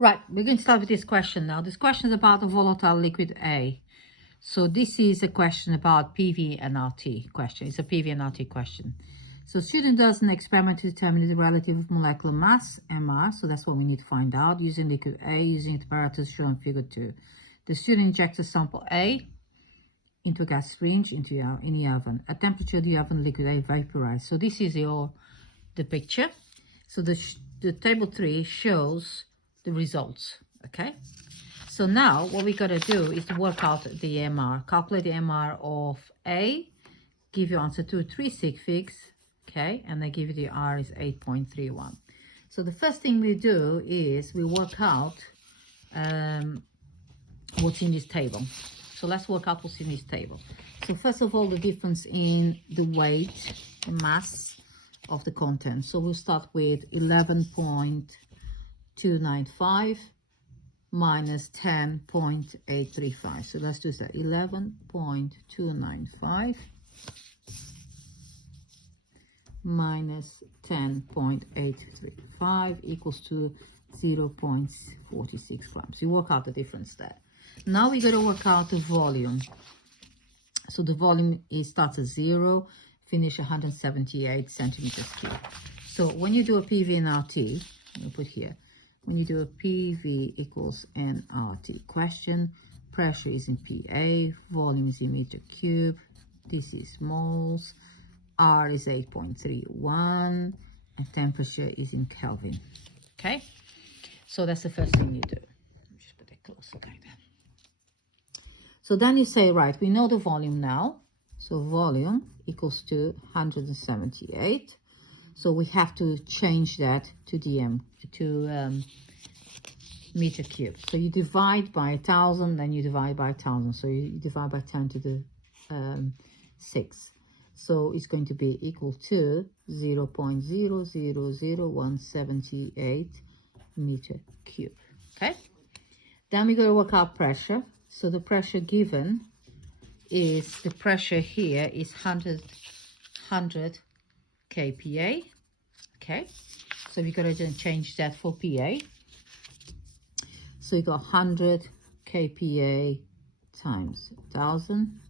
Right, we're going to start with this question now. This question is about a volatile liquid A. So this is a question about PV and RT question. It's a PV and RT question. So student does an experiment to determine the relative molecular mass, MR. So that's what we need to find out using liquid A, using the apparatus shown in figure 2. The student injects a sample A into a gas syringe in the oven. At temperature, the oven liquid A vaporized. So this is the picture. So the table 3 shows the results, okay? So now what we got to do is to work out the MR. Calculate the MR of A, give you answer 2, 3 sig figs, okay? And they give you the R is 8.31. So the first thing we do is we work out what's in this table. So let's work out what's in this table. So first of all, the difference in the weight, the mass of the content. So we'll start with 11.295 minus 10.835. So let's do that. 11.295 minus 10.835 equals to 0.46 grams. You work out the difference there. Now we got to work out the volume. So the volume starts at 0, finish 178 centimeters cubed. So when you do a PV and RT, I'll put here, when you do a PV equals nRT question, pressure is in PA, volume is in meter cube, this is moles, R is 8.31, and temperature is in Kelvin. Okay, so that's the first thing you do. Just put it closer like that. So then you say, right, we know the volume now. So volume equals to 178. So we have to change that to meter cube. So you divide by 1,000, then you divide by 1,000. So you divide by 10 to the 6. So it's going to be equal to 0.000178 meter cube. Okay. Then we're going to work out pressure. So the pressure given is, the pressure here is 100 kPa. Okay, so we're going to change that for PA. So you got 100 kPa times 1,000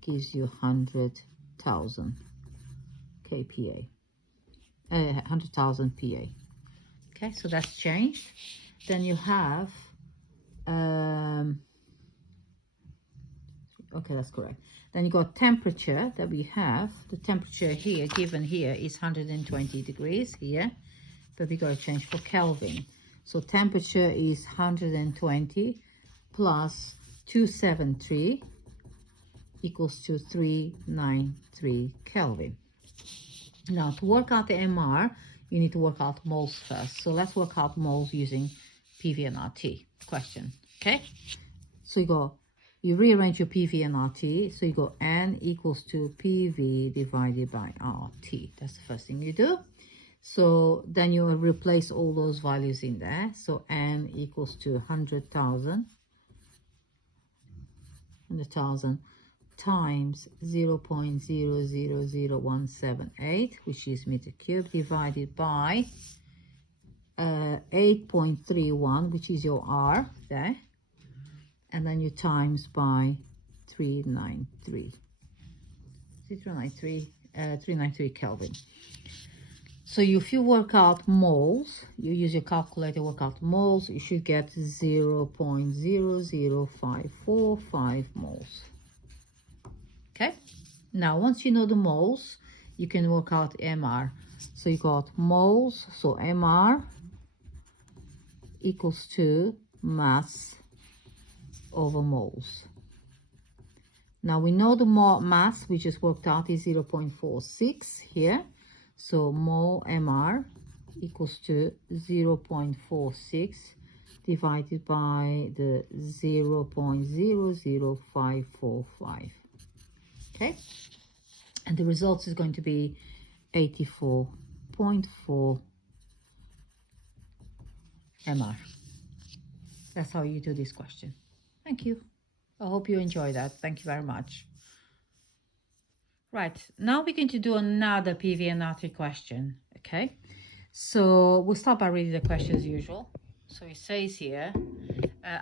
gives you 100,000 kPa, 100,000 PA. Okay, so that's changed. Then you have okay, that's correct. Then you got temperature that we have. The temperature here, given here, is 120 degrees here, but we got to change for Kelvin. So temperature is 120 plus 273 equals to 393 Kelvin. Now, to work out the MR, you need to work out moles first. So let's work out moles using PV and RT question, okay? So you rearrange your PV and RT. So you go N equals to PV divided by RT. That's the first thing you do. So then you replace all those values in there. So N equals to 100,000 times 0.000178, which is meter cube, divided by 8.31, which is your R there. And then you times by 393. 393 Kelvin. So if you work out moles, you use your calculator, work out moles, you should get 0.00545 moles. Okay. Now, once you know the moles, you can work out MR. So you got moles, so MR equals to mass over moles. Now we know the mass we just worked out is 0.46 here. So mole MR equals to 0.46 divided by the 0.00545. Okay, and the result is going to be 84.4 MR. That's how you do this question. Thank you. I hope you enjoy that. Thank you very much. Right, now we're going to do another PV and RT question, okay? So we'll start by reading the question as usual. So it says here,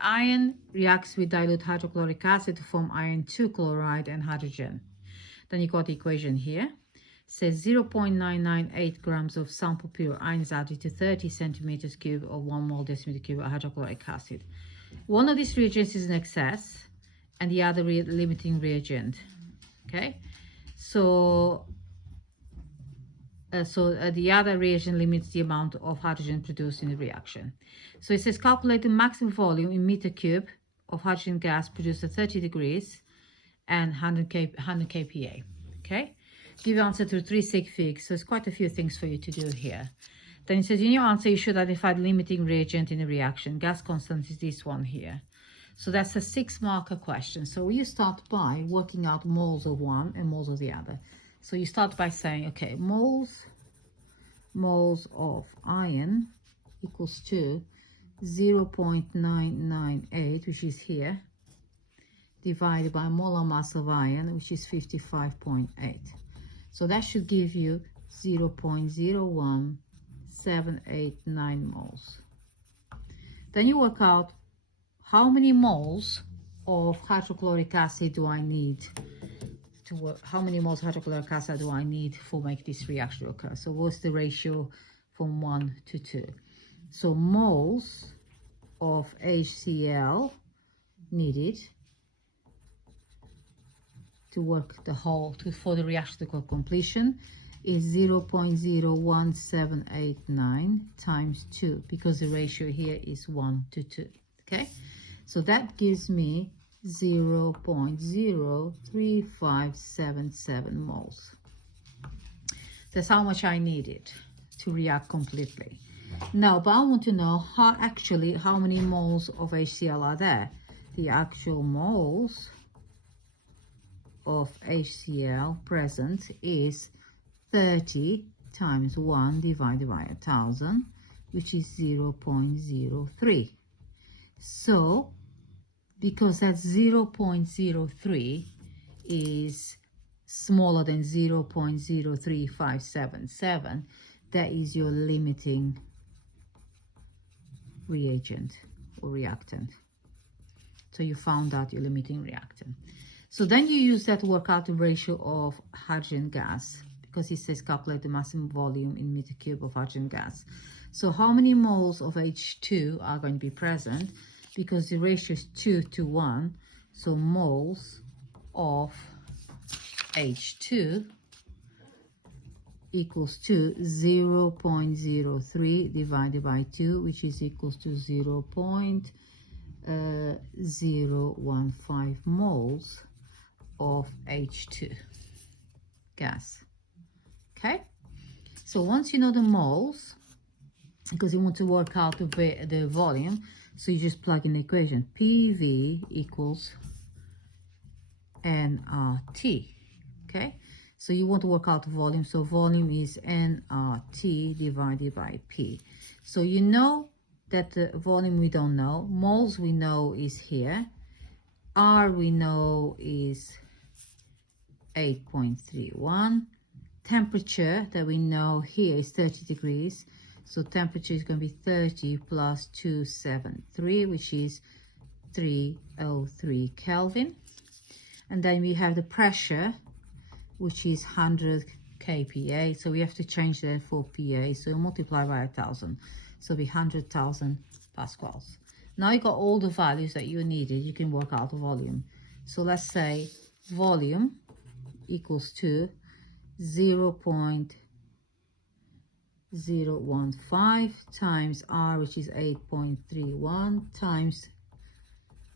iron reacts with dilute hydrochloric acid to form iron 2 chloride and hydrogen. Then you got the equation here. It says 0.998 grams of sample pure iron is added to 30 centimeters cube or 1 mole decimeter cube of hydrochloric acid. One of these reagents is in excess and the other limiting reagent. Okay, so the other reagent limits the amount of hydrogen produced in the reaction. So it says calculate the maximum volume in meter cube of hydrogen gas produced at 30 degrees and 100 kPa. Okay, give your answer to 3 sig figs. So it's quite a few things for you to do here. Then it says in your answer you should identify the limiting reagent in the reaction. Gas constant is this one here. So that's a 6-marker question. So you start by working out moles of one and moles of the other. So you start by saying, okay, moles of iron equals to 0.998, which is here, divided by molar mass of iron, which is 55.8. So that should give you 0.01789 moles. Then you work out how many moles of hydrochloric acid do I need to work, how many moles of hydrochloric acid do I need for make this reaction occur? So what's the ratio from 1 to 2? So moles of HCl needed to work the whole, for the reaction to completion is 0.01789 times 2, because the ratio here is 1 to 2. Okay, so that gives me 0.03577 moles. That's how much I needed to react completely. Now, but I want to know how many moles of HCl are there. The actual moles of HCl present is 30 times 1 divided by 1000, which is 0.03. So because that 0.03 is smaller than 0.03577, that is your limiting reagent or reactant. So you found out your limiting reactant. So then you use that to work out the ratio of hydrogen gas, because it says calculate the maximum volume in meter cube of hydrogen gas. So how many moles of H2 are going to be present? Because the ratio is 2 to 1, so moles of H2 equals to 0.03 divided by 2, which is equals to 0.015 moles of H2 gas. Okay, so once you know the moles, because you want to work out the volume, so you just plug in the equation. PV equals nRT. Okay, so you want to work out the volume, so volume is nRT divided by P. So you know that the volume we don't know, moles we know is here, R we know is 8.31, temperature that we know here is 30 degrees, so temperature is going to be 30 plus 273, which is 303 Kelvin. And then we have the pressure, which is 100 kPa, so we have to change that for PA, so multiply by 1000, so it'll be 100,000 pascals. Now you got all the values that you needed, you can work out the volume. So let's say volume equals to 0.015 times R, which is 8.31, times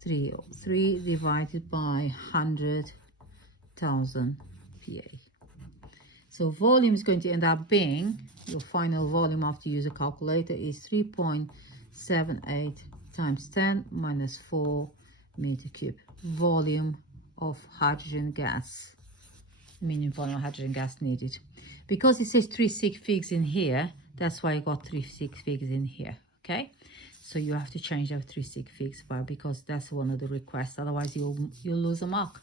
303 divided by 100,000 PA. So volume is going to end up being, your final volume after you use a calculator is 3.78 times 10 minus 4 meter cube. Volume of hydrogen gas, meaning volume of hydrogen gas needed. Because it says 3 sig figs in here, that's why I got 3 sig figs in here. Okay, so you have to change that 3 sig figs, but because that's one of the requests, otherwise you'll lose a mark.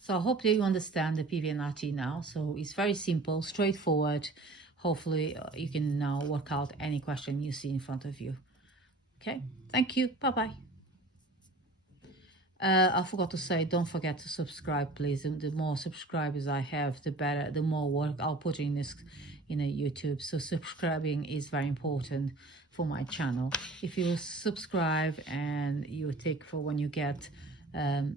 So I hope that you understand the PV and RT now. So it's very simple, straightforward. Hopefully you can now work out any question you see in front of you. Okay, thank you. Bye-bye. I forgot to say, don't forget to subscribe, please. The more subscribers I have, the better, the more work I'll put in this, YouTube. So subscribing is very important for my channel. If you subscribe and you tick for when you get lately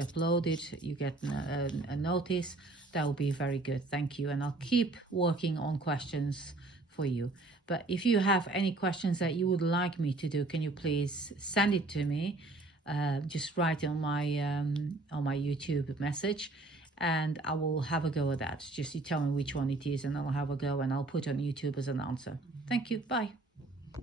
uploaded, you get a notice, that will be very good. Thank you. And I'll keep working on questions for you. But if you have any questions that you would like me to do, can you please send it to me? Just write on my YouTube message, and I will have a go at that. Just you tell me which one it is, and I'll have a go, and I'll put on YouTube as an answer. Thank you. Bye.